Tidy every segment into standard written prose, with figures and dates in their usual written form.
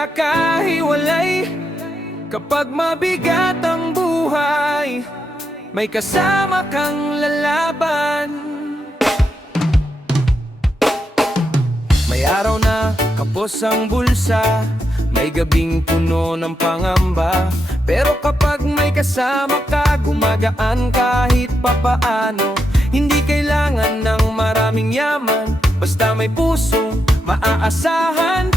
magkakahiwalay. Kapag mabigat ang buhay, may kasama kang lalaban. May araw na kapos ang bulsa, may gabing puno ng pangamba. Pero kapag may kasama ka, gumagaan kahit papaano. Hindi kailangan ng maraming yaman, basta may pusong maaasahan.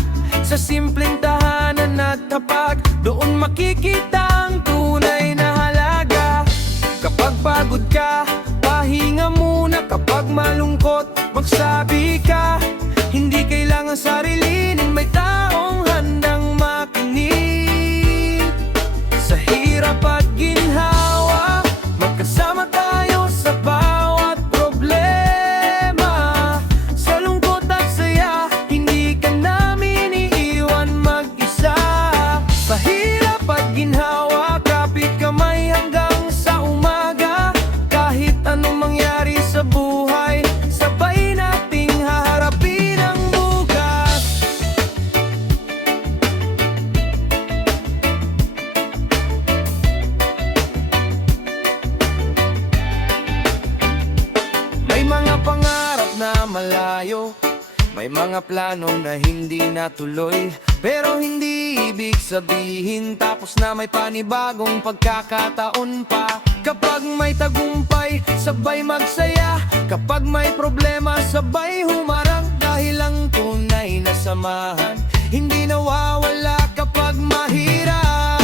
Sa simpleng tahanan at tapat, doon makikita ang tunay na halaga. Kapag pagod ka, pahinga muna. Kapag malungkot, magsabi ka. Hindi kailangan sarilinin, may taong handang makinig. Sa hirap at ginhawa, magkasama tayo sa bawat problema. Sa lungkot at saya, hindi ka namin iiwan mag-isa. Sa hirap at ginhawa, kapit kamay hanggang sa umaga. Kahit anong mangyari sa buhay, sabay nating haharapin ang bukas. May mga pangarap na malayo, may mga plano na hindi natuloy. Pero hindi ibig sabihin tapos na, may panibagong pagkakataon pa. Kapag may tagumpay, sabay magsaya. Kapag may problema, sabay humarang. Dahil ang tunay na samahan, hindi nawawala kapag mahirap.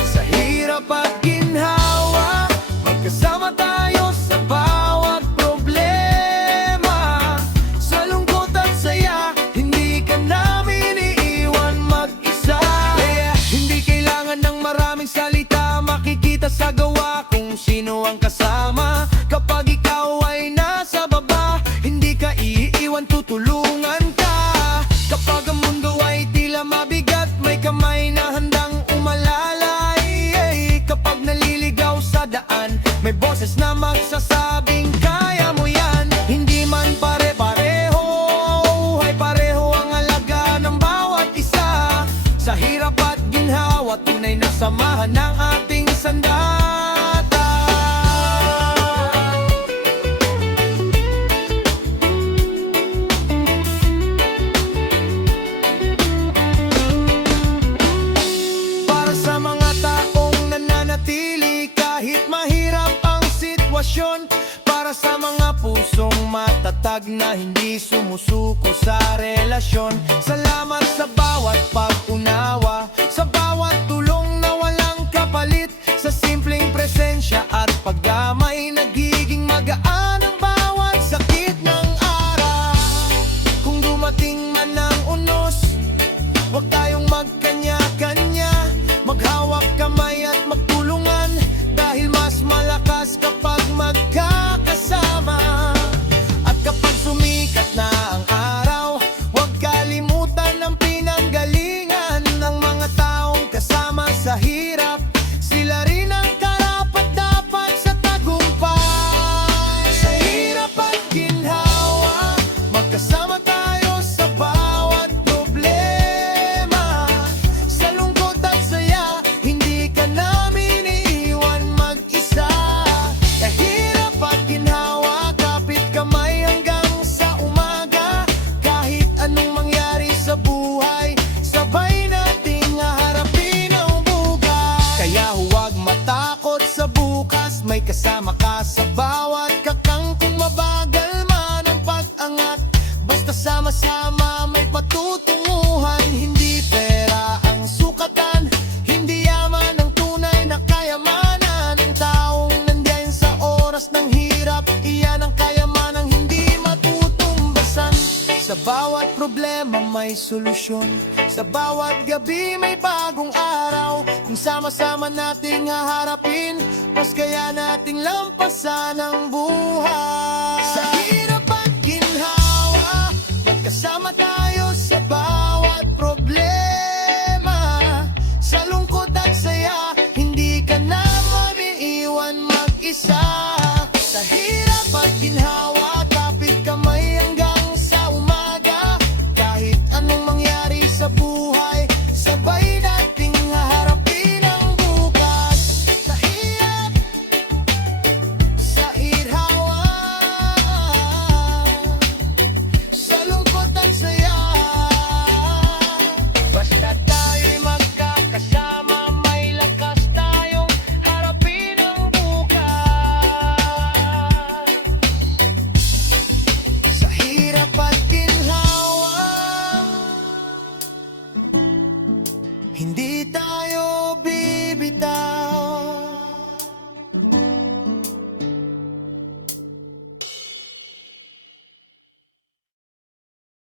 Sa hirap at ginhawa, magkasama tayo sa bawat problema. Sa lungkot at saya, hindi ka namin iiwan mag-isa. Hindi kailangan ng maraming salita, makikita sa gawa kung sino ang kasama. Kapag ikaw ay nasa baba, hindi ka iiwan, tutulungan ka. Kapag ang mundo ay tila mabigat, may kamay na handang umalalay. Kapag naliligaw sa daan, may boses na magsasabing kaya mo yan. Hindi man pare-pareho, ay pareho ang alaga ng bawat isa. Sa hirap at ginhawa, tunay na samahan ng ating sandata. Para sa mga taong nananatili kahit mahirap ang sitwasyon, para sa mga pusong matatag na hindi sumusuko sa relasyon. Salamat sa bawat pag-unawa, sa bawat tulong na walang kapalit. Sa simpleng presensya at paggamay, nagiging magaan ang bawat sakit ng araw. Kung dumating man ang unos, huwag tayong magkanya-kanya. Maghawak kamay at magtulungan, dahil mas malakas kapag magkakasama. At kapag sumikat na ang araw, huwag kalimutan ang pinanggalingan ng mga taong kasama sa hirap. Sila rin ang karapat-dapat sa tagumpay. Sa hirap at ginhawa, magkasama tayo sa bawat problema. Sa lungkot at saya, hindi ka namin iiwan mag-isa. Sa hirap at ginhawa, kapit kamay hanggang sa umaga. Kahit anong mangyari sa buhay, sabay nating haharapin ang bukas. Kaya huwag matakot sa bukas, may kasama ka sa bawat kakang. Kung mabagal man ang pag-angat, basta sama-sama may patutunguhan. Hindi pera ang sukatan, hindi yaman ang tunay na kayamanan. Ang taong nandiyan sa oras ng hirap, iyan ang kayamanang hindi matutumbasan. Sa bawat problema may solusyon, sa bawat gabi may bagong araw. Kung sama-sama nating haharapin, mas kaya nating lampasan ang buhay.